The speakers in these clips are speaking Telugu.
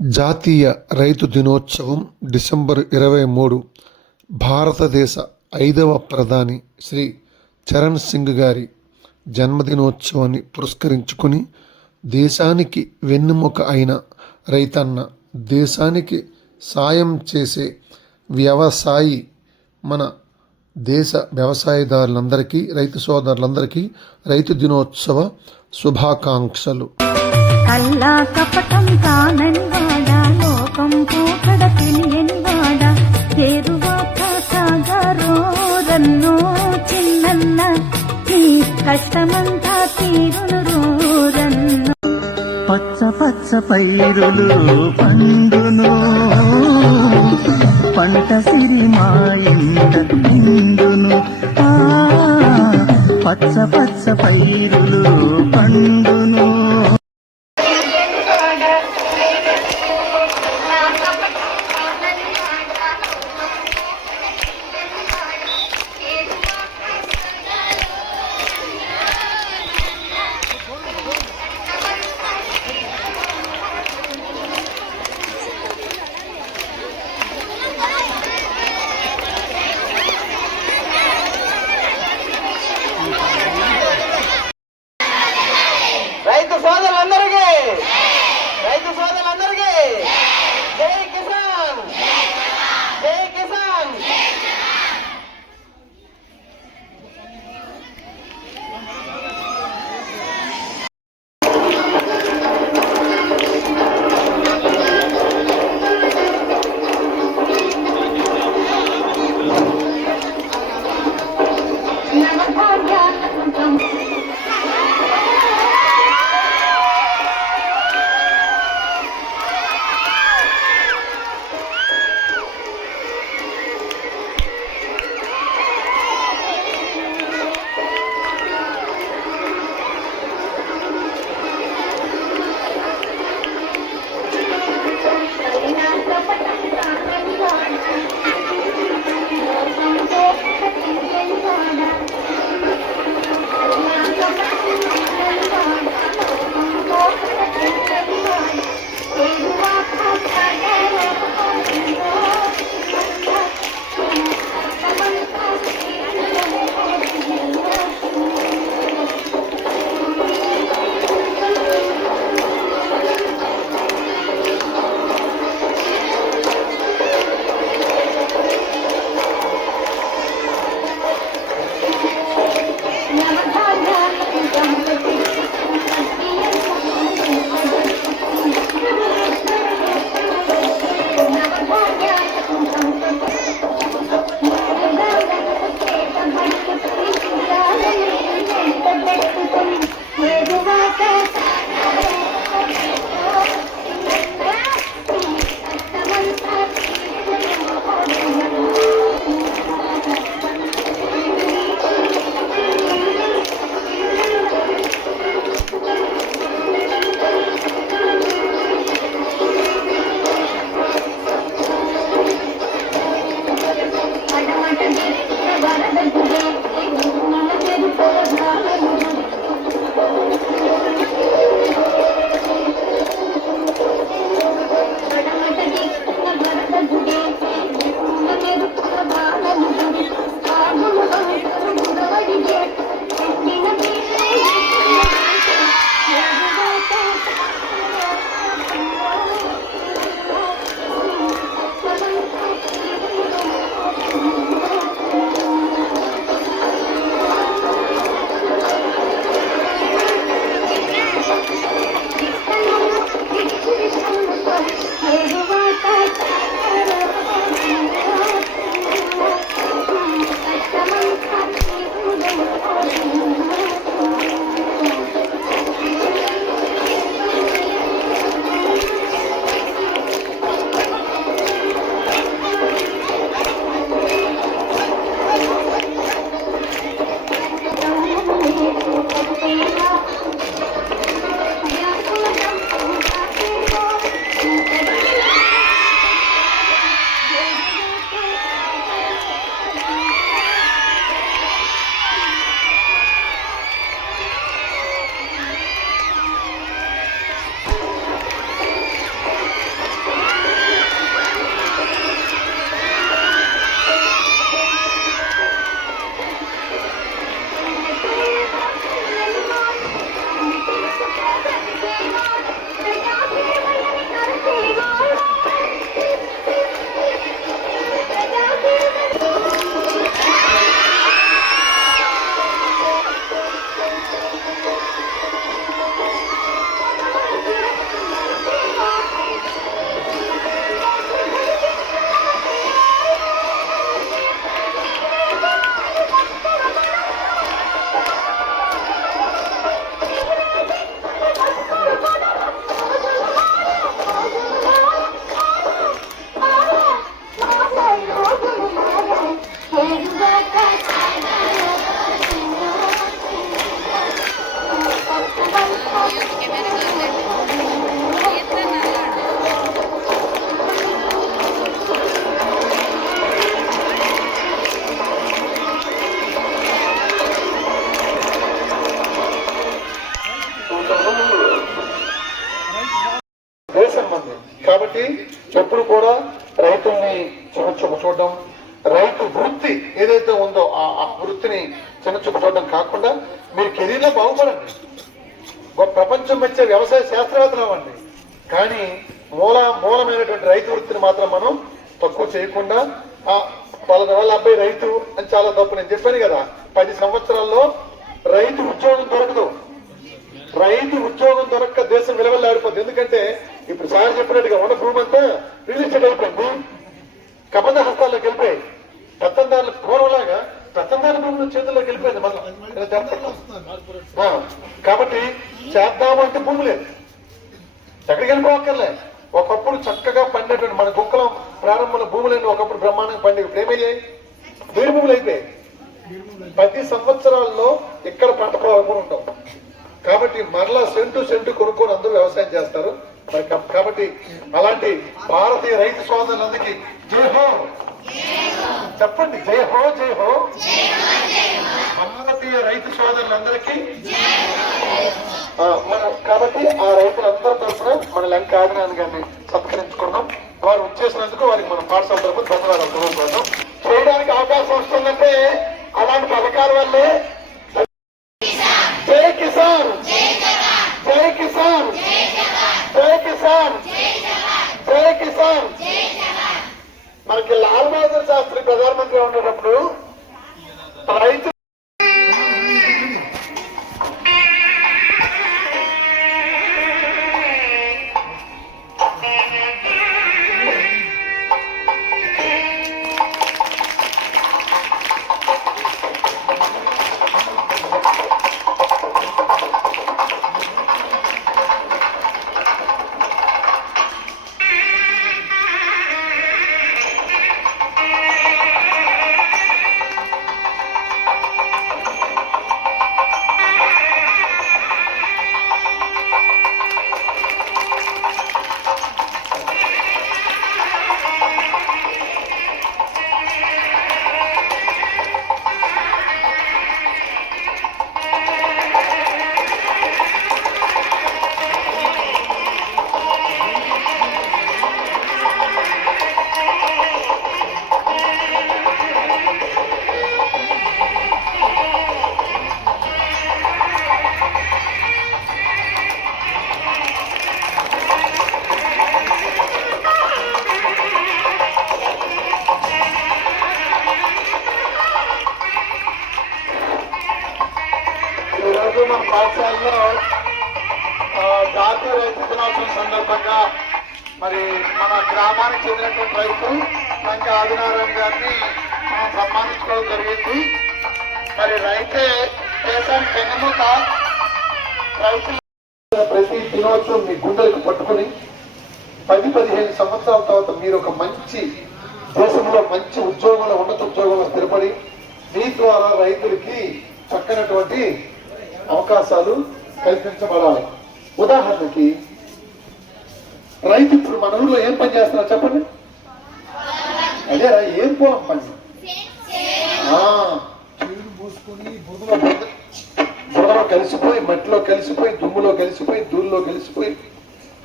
జాతీయ రైతు దినోత్సవం డిసెంబర్ 23 భారతదేశ 5వ ప్రధాని శ్రీ చరణ్ సింగ్ గారి జన్మదినోత్సవాన్ని పురస్కరించుకొని దేశానికి వెన్నెముక అయిన రైతన్న, దేశానికి సాయం చేసే వ్యవసాయి, మన దేశ వ్యవసాయదారులందరికీ, రైతు సోదరులందరికీ రైతు దినోత్సవ శుభాకాంక్షలు. అల్లా కపటం కానన్వాడా, లోకం పూకడ తెలియనివాడా, చేరువాక సాగరోరన్నో చిన్నన్న, నీ కష్టమంతా తీరును రోరన్నో. పచ్చ పచ్చ పైరులు పండును, పంట సిరి మా ఇంట నిండును. పచ్చ పచ్చ పైరులు పండును. మంది. కాబట్టి ఎప్పుడు కూడా రైతుల్ని చిన్నచూపు చూడడం, రైతు వృత్తి ఏదైతే ఉందో ఆ వృత్తిని చిన్నచూపు చూడడం కాకుండా మీరు కెరీర్లో బాగుపడండి, గొప్ప ప్రపంచం వచ్చే వ్యవసాయ శాస్త్రవేత్తలు అవ్వండి. కానీ మూలమైనటువంటి రైతు వృత్తిని మాత్రం మనం తక్కువ చేయకుండా వాళ్ళ అబ్బాయి రైతు అని చాలా తప్పు. నేను చెప్పాను కదా, 10 సంవత్సరాల్లో రైతు ఉద్యోగం దొరకదు. రైతు ఉద్యోగం దొరక్క దేశం విలువలాడిపోతుంది. ఎందుకంటే ఇప్పుడు సార్ చెప్పినట్టుగా ఉన్న భూమి అంతా రియల్ ఎస్టేట్ అయిపోయింది, కబంధ హస్తాల్లోకి వెళ్ళిపోయాయి. పెత్తందారులు పూర్వంలాగా పెత్తందారుల భూములు చేతుల్లోకి వెళ్ళిపోయింది. కాబట్టి చేద్దామంటే భూమి లేదు, ఎక్కడికి వెళ్ళిపోవక్కర్లే. ఒకప్పుడు చక్కగా పండేటువంటి మన గుక్కలం ప్రారంభంలో భూములన్నీ ఒకప్పుడు బ్రహ్మాండంగా పండే, ఇప్పుడు ఏమయ్యాయి? వేరు భూములు అయిపోయాయి. 10 సంవత్సరాల్లో ఇక్కడ పంట పొలాలు ఉంటాం. కాబట్టి మరలా సెంటు కొనుక్కొని అందరూ వ్యవసాయం చేస్తారు. మరి కాబట్టి అలాంటి భారతీయ రైతు సోదరులందరికీ జై హో చెప్పండి, జై హో జై హో. భారతీయ రైతు సోదరులందరికీ మనం కాబట్టి ఆ రైతులందరి తరఫున మన లంక ఆదినారాయణ గారిని సత్కరించుకున్నాం. వారు వచ్చేసినందుకు వారికి మన పాఠశాల తరఫున ధన్యవాదాలు తెలియజేద్దాం. చేయడానికి అవకాశం వస్తుందంటే అలాంటి పథకాల వల్లే. జై కిసాన్, జై కిసాన్, జై కిసాన్, జై కిసాన్. మనకి లాల్ బహదూర్ శాస్త్రి ప్రధానమంత్రి ఉండేటప్పుడు రైతు మన పాఠశాలలో జాతీయ రైతు దినోత్సవం సందర్భంగా మరి మన గ్రామానికి చెందినటువంటి రైతు లంక ఆదినారాయణ గారిని మనం సన్మానించుకోవడం జరిగింది. మరి రైతే దేశానికి వెన్నెముక. రైతు ప్రతి దినోత్సవం మీ గుండెలకు పట్టుకుని 10-15 సంవత్సరాల తర్వాత మీరు ఒక మంచి దేశంలో మంచి ఉద్యోగంలో ఉన్నత ఉద్యోగంలో స్థిరపడి మీ ద్వారా రైతులకి చక్కనటువంటి అవకాశాలు కల్పించబడాలి. ఉదాహరణకి రైతు ఇప్పుడు మన ఊళ్ళో ఏం పని చేస్తున్నారు చెప్పండి? అదే ఏం పొలం పని? చెరువులు పూసుకొని బురదలో కలిసిపోయి, మట్టిలో కలిసిపోయి, దుమ్ములో కలిసిపోయి, ధూళిలో కలిసిపోయి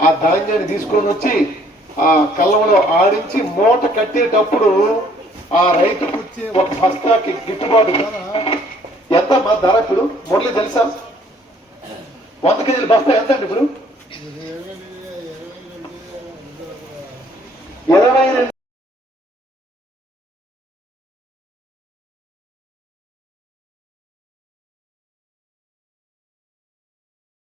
ఆ ధాన్యాన్ని తీసుకొని వచ్చి ఆ కళ్ళంలో ఆడించి మూట కట్టేటప్పుడు ఆ రైతుకు వచ్చే ఒక బస్తాకి గిట్టుబాటు ఎంత మా ధర? ఇప్పుడు మురళి తెలుసా 100 కేజీల బస్తా ఎంత అండి ఇప్పుడు?